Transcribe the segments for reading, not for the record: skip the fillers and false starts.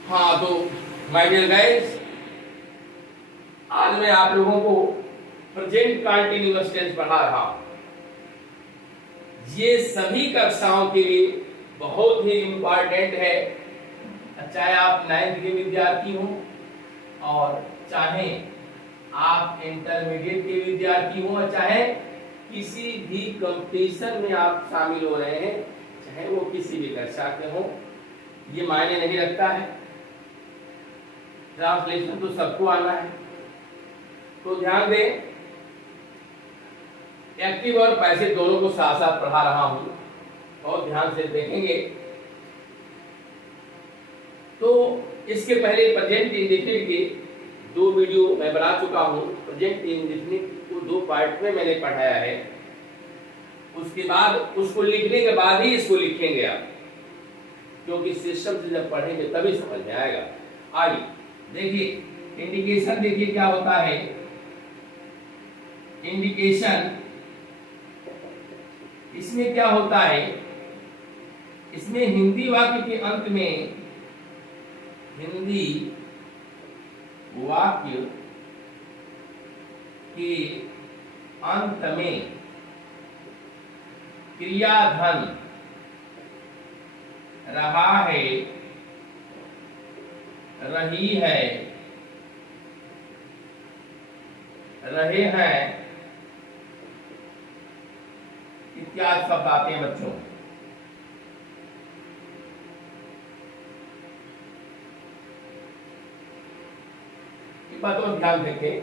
हाँ तो my dear guys, आज मैं आप लोगों को प्रेजेंट कंटीन्यूअस टेंस पढ़ा रहा हूं। ये सभी कक्षाओं के लिए बहुत ही इम्पोर्टेंट है, चाहे आप 9th के विद्यार्थी हो और चाहे आप इंटरमीडिएट के विद्यार्थी हो, चाहे किसी भी कंपटीशन में आप शामिल हो रहे हैं, चाहे वो किसी भी कक्षा के हो, ये मायने नहीं रखता है। ट्रांसलेशन तो सबको आना है। तो ध्यान दें, एक्टिव और पैसिव दोनों को साथ साथ पढ़ा रहा हूं और ध्यान से देखेंगे। तो इसके पहले प्रेजेंट इंडेफिनिट के 2 वीडियो मैं बना चुका हूं। प्रेजेंट इंडेफिनिट को 2 पार्ट में मैंने पढ़ाया है। उसके बाद उसको लिखने के बाद ही इसको लिखेंगे आप, क्योंकि सिस्टम से जब पढ़ेंगे तभी समझ में आएगा। आइए देखिए, इंडिकेशन देखिए क्या होता है। इंडिकेशन, इसमें क्या होता है, इसमें हिंदी वाक्य के अंत में, हिंदी वाक्य के अंत में क्रियाधन रहा है, रही है, रहे हैं इत्यादि शब्द आते हैं बच्चों। एक बात और ध्यान रखें,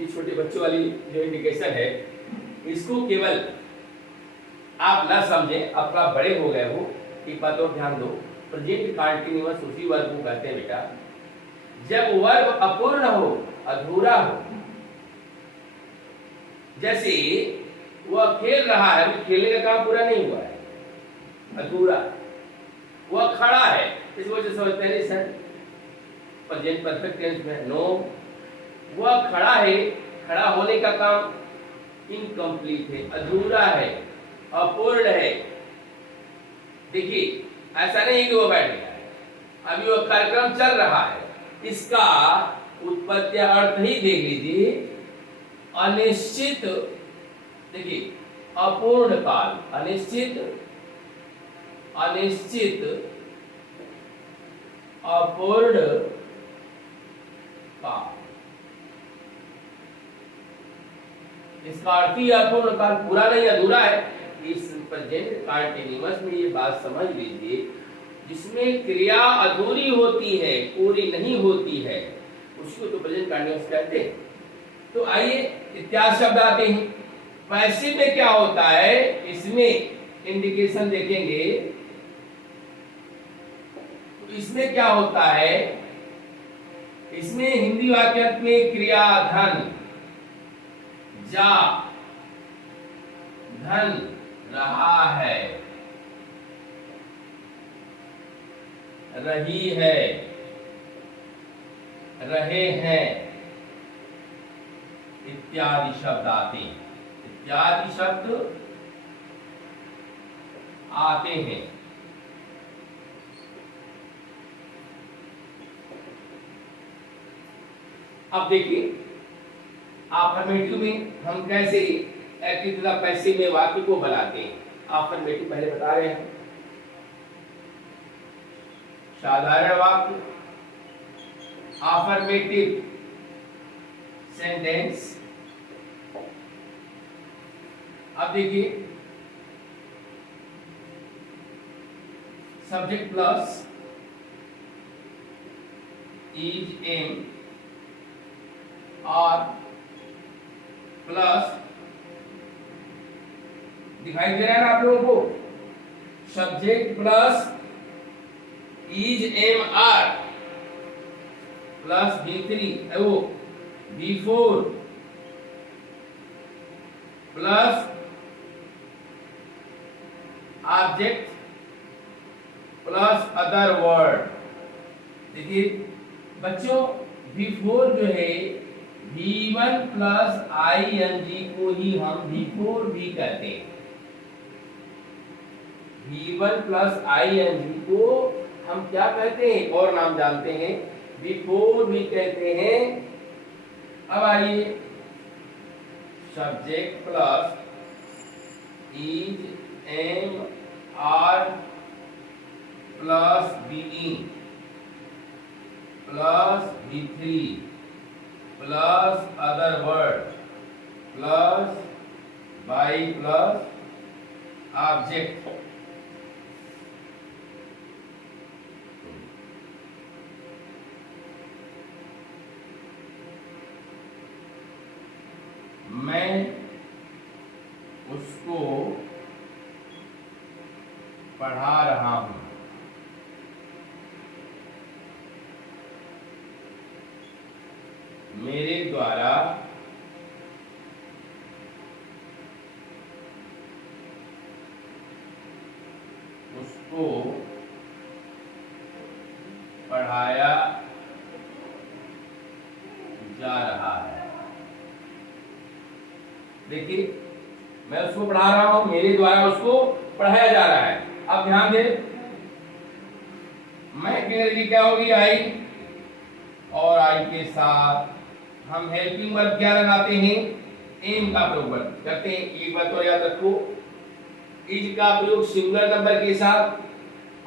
ये छोटे बच्चों वाली जो इंडिकेशन है, इसको केवल आप ना समझें, अब आप बड़े हो गए हो। एक बात और ध्यान दो, प्रेजेंट कंटीन्यूअस उसी वर्ग को कहते हैं बेटा जब वर्ब अपूर्ण हो, अधूरा हो। जैसे वह खेल रहा है, अभी खेलने का काम पूरा नहीं हुआ है, अधूरा। वह खड़ा है, इस वजह से समझते हैं सर प्रेजेंट परफेक्ट टेंस में नो। वह खड़ा है, खड़ा होने का काम इनकम्प्लीट है, अधूरा है, अपूर्ण है। देखिए, ऐसा नहीं है कि वो बैठ गया है, अभी वो कार्यक्रम चल रहा है। इसका उत्पत्ति अर्थ ही देख लीजिए, अनिश्चित। देखिए, अपूर्ण काल, अनिश्चित, अनिश्चित, अपूर्ण काल। इसका अर्थ ही अपूर्ण काल, पूरा नहीं, अधूरा है। इस प्रेजेंट कंटीन्यूअस में ये बात समझ लीजिए, जिसमें क्रिया अधूरी होती है, पूरी नहीं होती है, उसको तो प्रेजेंट कंटीन्यूअस कहते हैं। तो आइए इत्यादि शब्द आते हैं। पैसिव में क्या होता है, इसमें इंडिकेशन देखेंगे तो इसमें क्या होता है, इसमें हिंदी वाक्य में क्रियाधन जा, धन रहा है, रही है, रहे हैं इत्यादि शब्द आते हैं, इत्यादि शब्द आते हैं। अब देखिए, अफर्मेटिव में हम कैसे एक्टिव तथा पैसिव में वाक्य को बनाते हैं। अफर्मेटिव पहले बता रहे हैं, साधारण वाक्य, अफर्मेटिव सेंटेंस। अब देखिए, सब्जेक्ट प्लस इज, एम और प्लस, दिखाई दे रहा है ना आप लोगों को, subject plus is, am, are plus B3 वो B4 plus object plus other word. देखिए बच्चों, V4 जो है V1 प्लस ING को ही हम V4 भी कहते हैं। V1 प्लस ING को हम क्या कहते हैं, और नाम जानते हैं, V4 भी कहते हैं। अब आइए, subject plus is am are plus being plus V3 plus other word plus by plus object. मैं उसको पढ़ा रहा हूं। मेरे द्वारा उसको पढ़ाया जा रहा है। देखिए, मैं उसको पढ़ा रहा हूं, मेरे द्वारा उसको पढ़ाया जा रहा है। अब ध्यान दें, मैं की एनर्जी क्या होगी, आई, और आई के साथ हम हेल्पिंग वर्ब क्या लगाते हैं, एम का प्रयोग करते हैं। एक बात तो याद रखो, इज का प्रयोग सिंगुलर नंबर के साथ,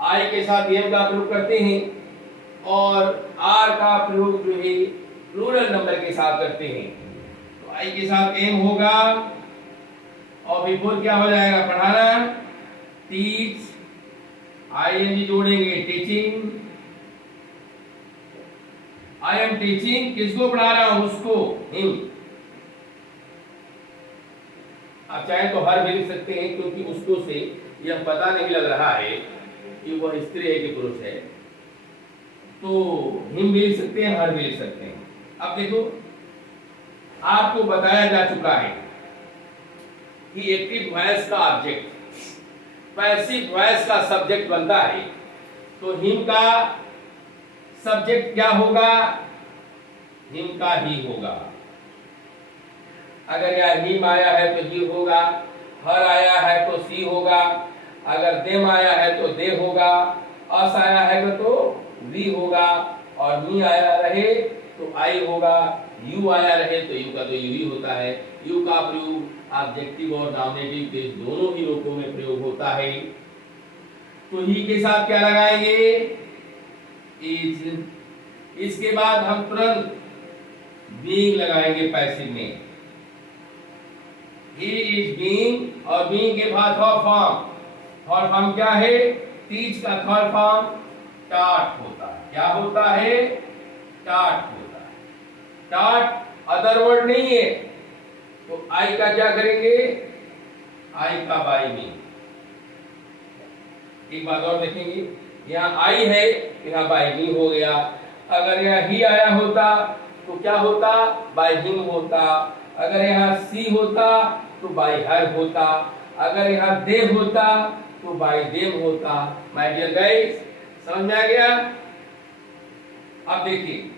आई के साथ एम का प्रयोग करते हैं, और आर का प्रयोग जो है प्लूरल नंबर के साथ करते हैं। तो आई के साथ एम होगा, और V4 क्या हो जाएगा, पढ़ाना, टीच, ING जोड़ेंगे, टीचिंग, आई एम टीचिंग, किसको पढ़ा रहा हूं, उसको, हिम। आप चाहे तो हर भी लिख सकते हैं, क्योंकि उसको से यह पता नहीं लग रहा है कि वह स्त्री है कि पुरुष है, तो हिम भी लिख सकते हैं, हर भी लिख सकते हैं। अब देखो, आपको बताया जा चुका है कि एक्टिव वॉइस का ऑब्जेक्ट पैसिव वॉइस का सब्जेक्ट बनता है। तो हिम का सब्जेक्ट क्या होगा, हिम का ही होगा। अगर यह हिम आया है तो ही होगा, हर आया है तो सी होगा, अगर देम आया है तो दे होगा, अस आया है तो वी होगा, और मी आया रहे तो आई होगा, यू आया रहे तो यू का तो यू ही होता है। यू का प्रयोग ऑब्जेक्टिव और नॉमिनेटिव के दोनों ही रूपों में प्रयोग होता है। तो ही के साथ क्या लगाएंगे, इज। इसके बाद हम तुरंत बीइंग लगाएंगे पैसिव में, ही इज बीइंग, और बीइंग के बाद थर्ड फॉर्म, थर्ड फॉर्म क्या है, टीच का थर्ड फॉर्म टाट होता है। क्या होता है, टाट होता है। टाट अदर वर्ड नहीं है, तो आई का क्या करेंगे, आई का बाई में। एक बात और देखेंगे, यहाँ आई है, यहाँ बाई में हो गया। अगर यहाँ ही आया होता तो क्या होता, बाई हिम होता। अगर यहाँ सी होता तो बाई हर होता। अगर यहाँ दे होता तो बाई देम होता। माय डियर गाइस, समझ में आ गया। अब देखिए,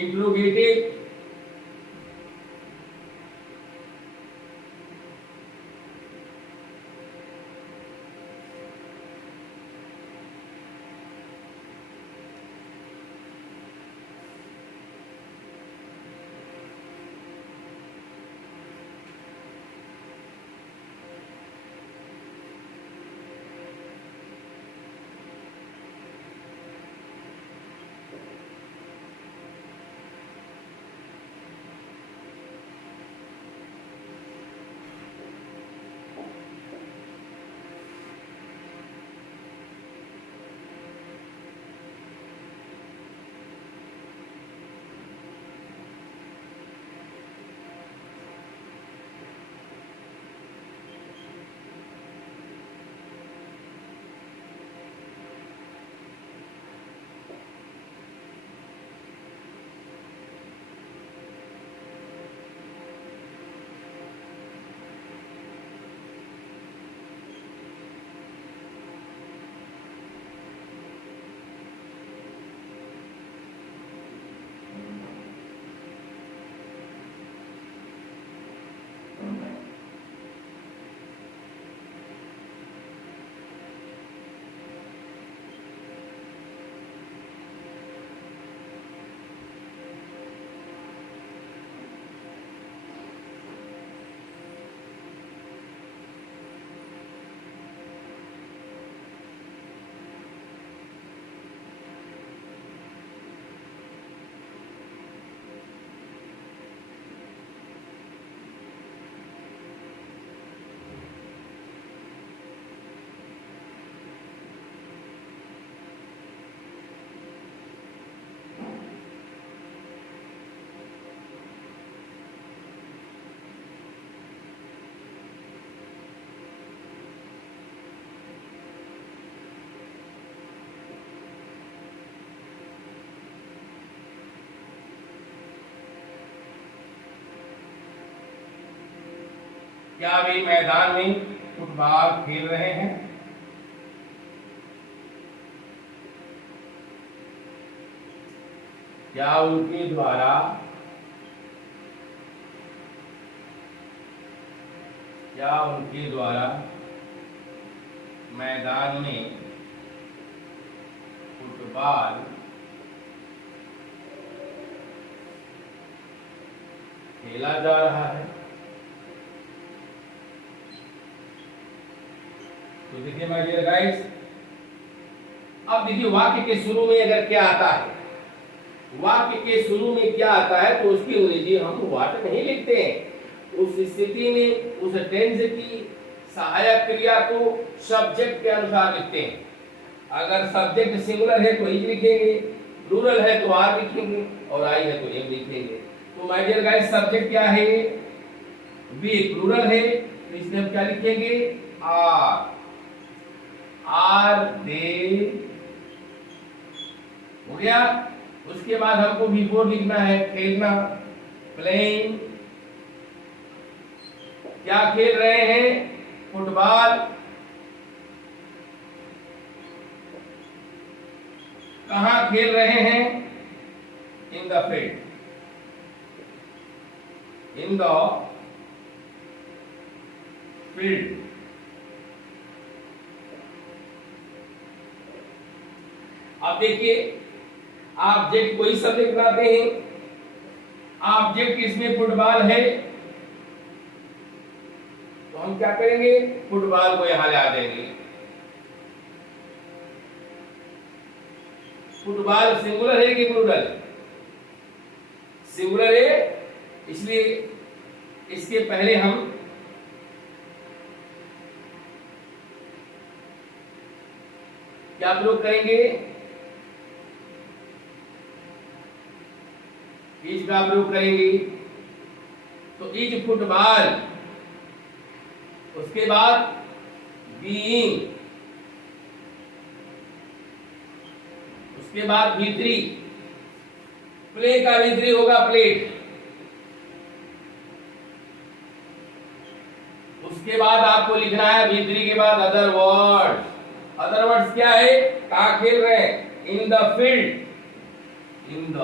इंट्रोगेटिव क्या वे मैदान में फुटबॉल खेल रहे हैं? क्या उनके द्वारा मैदान में फुटबॉल खेला जा रहा है? तो देखिए माय डियर गाइस, अब देखिए वाक्य के शुरू में अगर क्या आता है, वाक्य के शुरू में क्या आता है तो उसकी अंग्रेजी हम व्हाट नहीं लिखते हैं। उस स्थिति में उस टेंस की सहायक क्रिया को सब्जेक्ट के अनुसार लिखते हैं। अगर सब्जेक्ट सिंगुलर है तो इज लिखेंगे, प्लूरल है तो आर लिखेंगे, और आई है तो एम लिखेंगे। तो माय डियर गाइस, सब्जेक्ट क्या है? वी प्लूरल है तो इसमें हम क्या लिखेंगे? आर दे, हो गया। उसके बाद हमको बिफोर लिखना है, खेलना, प्लेइंग। क्या खेल रहे हैं? फुटबॉल। कहां खेल रहे हैं? In the field, in the field. अब देखिए, ऑब्जेक्ट कोई सब्जेक्ट बनाते हैं, ऑब्जेक्ट इसमें फुटबॉल है तो हम क्या करेंगे? फुटबॉल को यहां ला देंगे। फुटबॉल सिंगुलर है कि प्लूरल? सिंगुलर है, इसलिए इसके पहले हम क्या प्रयोग करेंगे? इज का प्रयोग करेंगे। तो इज फुटबॉल, उसके बाद बीइंग, उसके बाद V3, प्ले का V3 होगा प्लेट। उसके बाद आपको लिखना है V3 के बाद अदर वर्ड्स। अदर वर्ड्स क्या है? कहां खेल रहे हैं? In the field, in the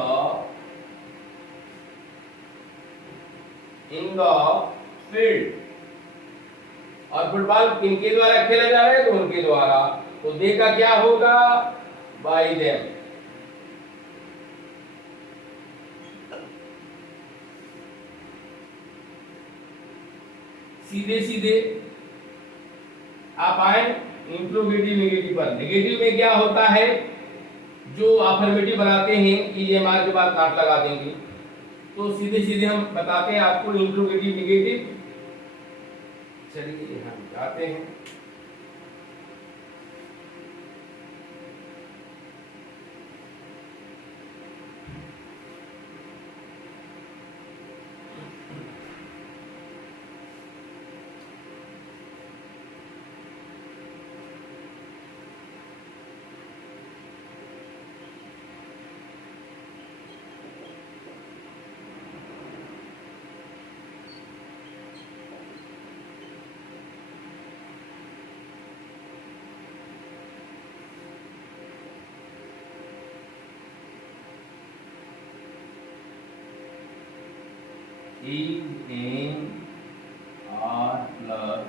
field. और फुटबॉल किनके द्वारा खेला जा रहा है? तो उनके द्वारा। तो दे का क्या होगा? Bye them. सीधे सीधे आप आए इंट्रोगेटिव नेगेटिव पर। नेगेटिव में क्या होता है? जो अफर्मेटिव बनाते हैं EMR के बाद नॉट लगा देंगे। तो सीधे सीधे हम बताते हैं आपको इंट्रोगेटिव नेगेटिव। चलिए हम जाते हैं। is in or plus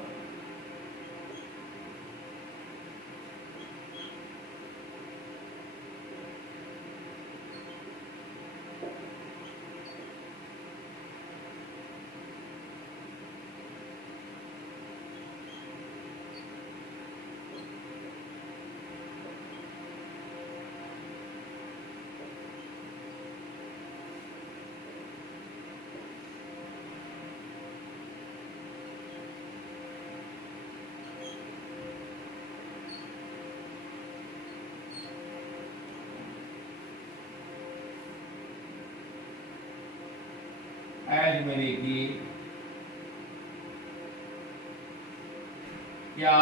as में देखिए क्या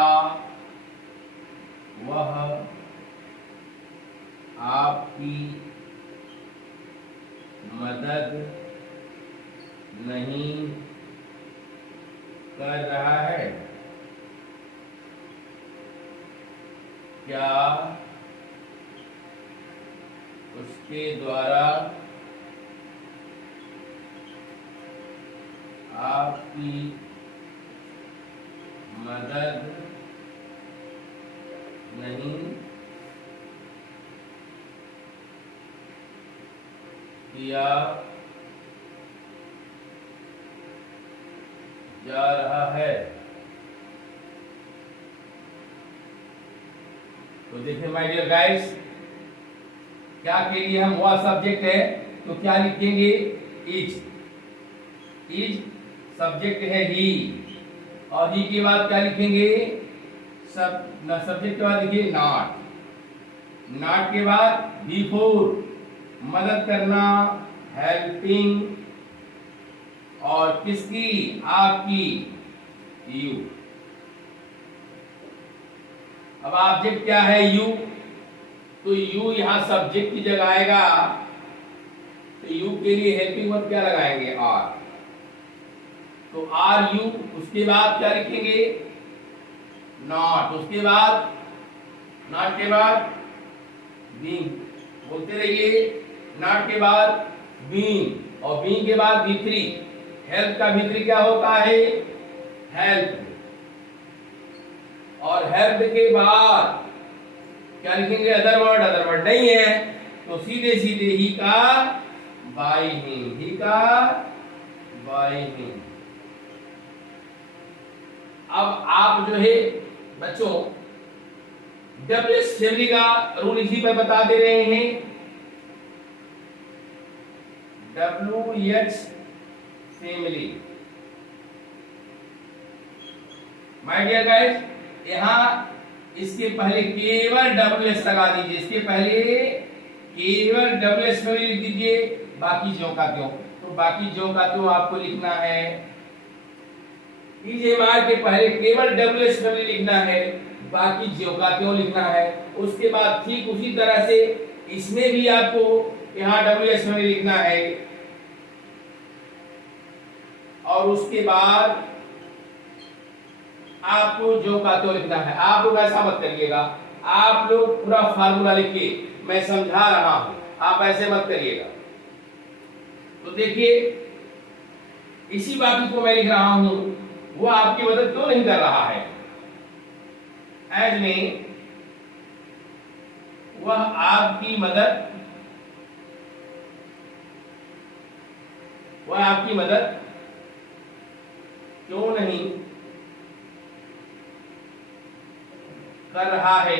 वह आपकी मदद नहीं कर रहा है। क्या उसके द्वारा आपकी मदद नहीं किया जा रहा है। तो देखिए माय डियर गाइस, क्या के लिए हम वह सब्जेक्ट है तो क्या लिखेंगे? इज। इज सब्जेक्ट है ही, और ही के बाद क्या लिखेंगे? सब्जेक्ट के बाद लिखिए नॉट। नॉट के बाद बिफोर, मदद करना, हेल्पिंग, और किसकी? आपकी, यू। अब ऑब्जेक्ट क्या है? यू। तो यू यहां सब्जेक्ट की जगह आएगा, तो यू के लिए हेल्पिंग वर्ब क्या लगाएंगे? आर। तो आर यू, उसके बाद क्या लिखेंगे? नॉट। उसके बाद नॉट के बाद बीइंग, बोलते रहिए। नॉट के बाद बीइंग, और बीइंग के बाद भी3। हेल्प का भी3 क्या होता है? हेल्प। और हेल्प के बाद क्या लिखेंगे? Other word. अदर वर्ड नहीं है तो सीधे सीधे ही का बाय हिम, ही का बाय हिम। अब आप जो है बच्चों WH फैमिली का रूल इसी पर बता दे रहे हैं। WH family, my dear guys, यहां इसके पहले केवल WH लगा दीजिए। इसके पहले केवल WH फैमिली लिख दीजिए, बाकी ज्यों का त्यों। तो बाकी ज्यों का त्यों आपको लिखना है। EJMR के पहले केवल WH फैमिली लिखना है, बाकी ज्यों का त्यों लिखना है। उसके बाद ठीक उसी तरह से इसमें भी आपको यहाँ WH फैमिली लिखना है, और उसके बाद आपको जो का तो लिखना है। आप लोग ऐसा मत करिएगा, आप लोग पूरा फार्मूला लिखिए, मैं समझा रहा हूं, आप ऐसे मत करिएगा। तो देखिए इसी बात को मैं लिख रहा हूं, वो आपकी मदद क्यों नहीं कर रहा है? एज में वह आपकी मदद, वह आपकी मदद क्यों नहीं कर रहा है?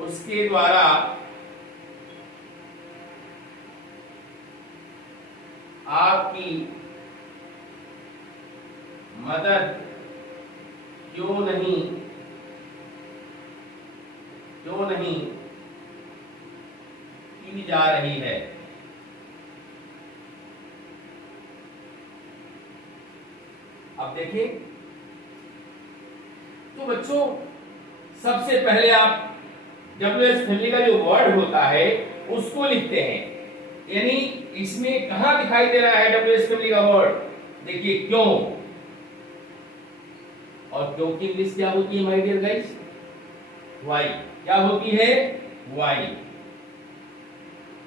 उसके द्वारा आपकी मदद क्यों नहीं की जा रही है? अब देखिए, तो बच्चों सबसे पहले आप WH फैमिली का जो वर्ड होता है उसको लिखते हैं। यानी इसमें कहां दिखाई दे रहा है WH फैमिली का वर्ड? देखिए क्यों, और क्यों की इंग्लिश क्या होती है माय डियर गाइस? वाई। क्या होती है? वाई।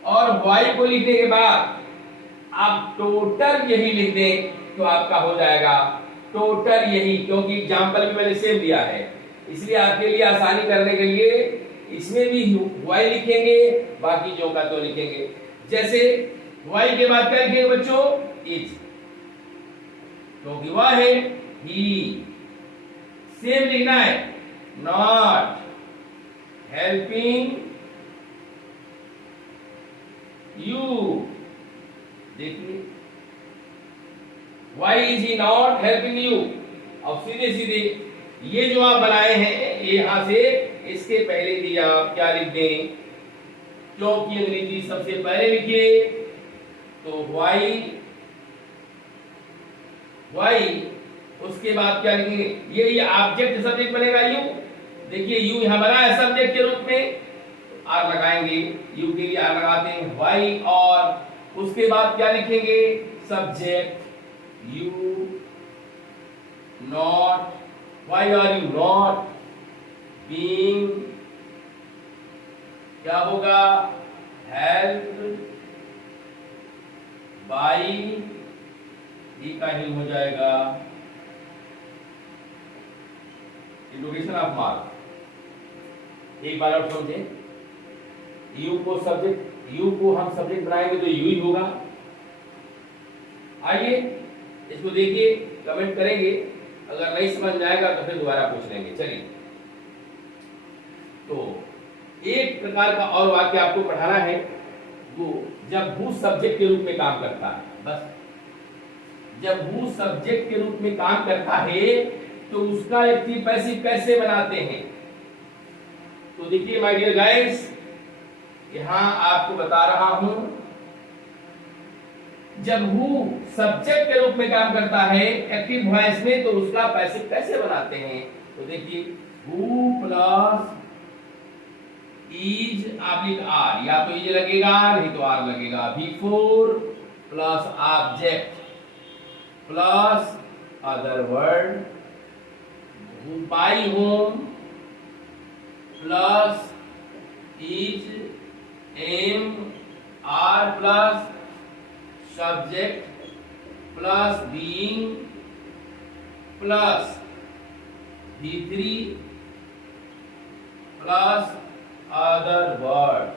और वाई को लिखने के बाद आप टोटल यही लिख दें तो आपका हो जाएगा टोटल यही, क्योंकि एग्जाम्पल भी मैंने सेम दिया है, इसलिए आपके लिए आसानी करने के लिए इसमें भी वाई लिखेंगे, बाकी जो का तो लिखेंगे। जैसे वाई के बाद क्या लिखेंगे बच्चों? इज, क्योंकि वह है ही। सेम लिखना है, नॉट हेल्पिंग यू। देखिए Why is he not helping you? अब सीधे सीधे ये जो आप बनाए हैं यहां से, इसके पहले भी आप क्या लिख दें? क्योंकि अंग्रेजी सबसे पहले लिखिए, तो why, उसके बाद क्या लिखेंगे? ये ऑब्जेक्ट सब्जेक्ट बनेगा यू। देखिए यू यहां बना है सब्जेक्ट के रूप में, आर लगाएंगे, यू के लिए आर लगाते हैं, वाई, और उसके बाद क्या लिखेंगे, subject, you not, why are you not being, क्या होगा, हेल्प बाई, ही का ही हो जाएगा इंट्रोगेशन ऑफ मार्क। एक बार और समझे, यू को सब्जेक्ट, यू को हम सब्जेक्ट बनाएंगे तो यू ही होगा। आइए इसको देखिए, कमेंट करेंगे, अगर नहीं समझ में आएगा तो फिर दोबारा पूछ लेंगे। चलिए, तो एक प्रकार का और वाक्य आपको पढ़ाना है, वो जब हु सब्जेक्ट के रूप में काम करता है। बस जब हु सब्जेक्ट के रूप में काम करता है तो उसका एक्टिव पैसिव कैसे बनाते हैं। तो देखिए माय डियर गाइस, यहां आपको बता रहा हूं, जब हु सब्जेक्ट के रूप में काम करता है एक्टिव वॉइस में, तो उसका पैसिव कैसे बनाते हैं। तो देखिए, who plus is oblique are, या तो इज लगेगा नहीं तो आर लगेगा, before plus object plus other word, by whom plus is am are plus subject plus being plus V3 plus other word.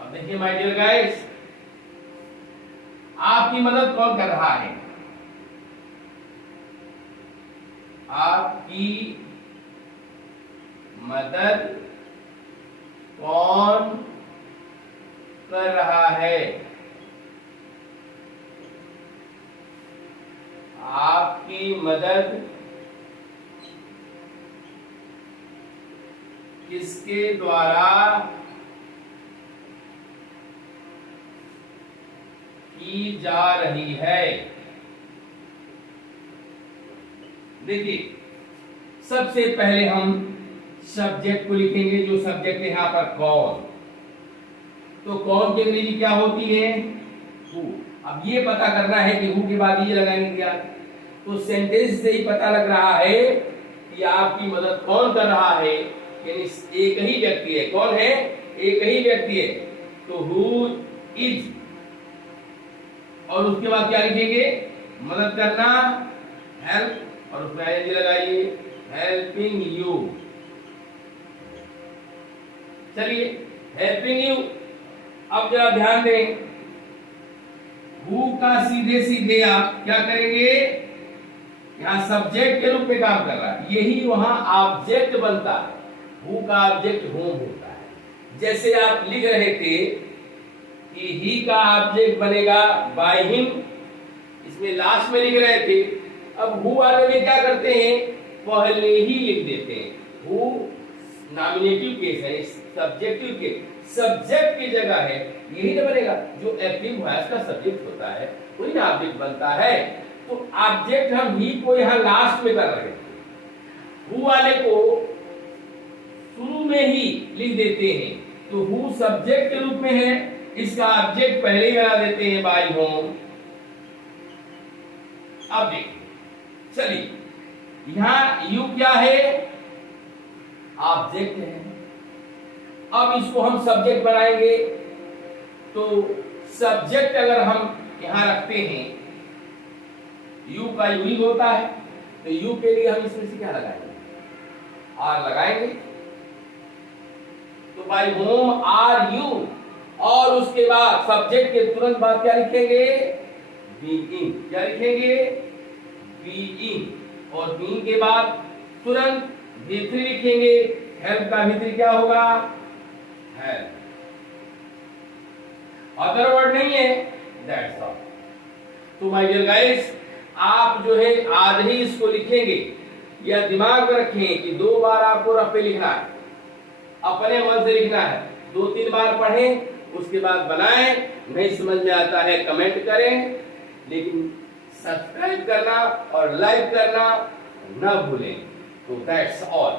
अब देखिए माय डियर गाइस, आपकी मदद कौन कर रहा है, आपकी मदद कौन कर रहा है, आपकी मदद किसके द्वारा की जा रही है। देखिए, सबसे पहले हम सब्जेक्ट को लिखेंगे, जो सब्जेक्ट है यहां पर कौन, तो कौन की अंग्रेजी क्या होती है, हु। अब ये पता करना है कि हु के बाद ये लगाएंगे क्या, तो सेंटेंस से ही पता लग रहा है कि आपकी मदद कौन कर रहा है, यानी एक ही व्यक्ति है। कौन है, एक ही व्यक्ति है, तो हु इज, और उसके बाद क्या लिखेंगे, मदद करना, हेल्प, और उसमें आईएनजी लगाइए, हेल्पिंग यू। चलिए, हेल्पिंग यू। अब जरा ध्यान दें, हु का सीधे सीधे आप क्या करेंगे, यहां सब्जेक्ट के रूप में काम कर रहा है, यही वहां ऑब्जेक्ट बनता है। हु का ऑब्जेक्ट होम होता है। जैसे आप लिख रहे थे कि ही का ऑब्जेक्ट बनेगा बाय हिम, इसमें लास्ट में लिख रहे थे। अब हु वाले में क्या करते हैं, पहले ही लिख देते हैं। हु नॉमिनेटिव केस है, सब्जेक्टिव केस, सब्जेक्ट की जगह है, यही ना बनेगा। जो एक्टिव वॉइस का सब्जेक्ट होता है वही ना ऑब्जेक्ट बनता है। तो ऑब्जेक्ट हम ही को यहां लास्ट में कर रहे थे, हु वाले को शुरू में ही लिख देते हैं। तो हु सब्जेक्ट के रूप में है, इसका ऑब्जेक्ट पहले ही बना देते हैं बाय होम। अब देखिए, चलिए, यहां यू क्या है, ऑब्जेक्ट है। अब इसको हम सब्जेक्ट बनाएंगे, तो सब्जेक्ट अगर हम यहां रखते हैं, यू का यू ही होता है, तो यू के लिए हम इसमें से क्या लगाएंगे, आर लगाएंगे। तो बाय होम आर यू, और उसके बाद सब्जेक्ट के तुरंत बाद क्या लिखेंगे, बीइंग। क्या लिखेंगे, बीइंग। और बीइंग के बाद तुरंत V3 लिखेंगे, हेल्प का V3 क्या होगा, हेल्प। अदर वर्ड नहीं है, दैट्स ऑल। तो माय डियर गाइस, आप जो है आज ही इसको लिखेंगे, या दिमाग में रखें कि 2 बार आपको रफ पे लिखना है, अपने मन से लिखना है। 2-3 बार पढ़ें, उसके बाद बनाएं। नहीं समझ में आता है कमेंट करें, लेकिन सब्सक्राइब करना और लाइक करना न भूलें। तो दैट्स ऑल।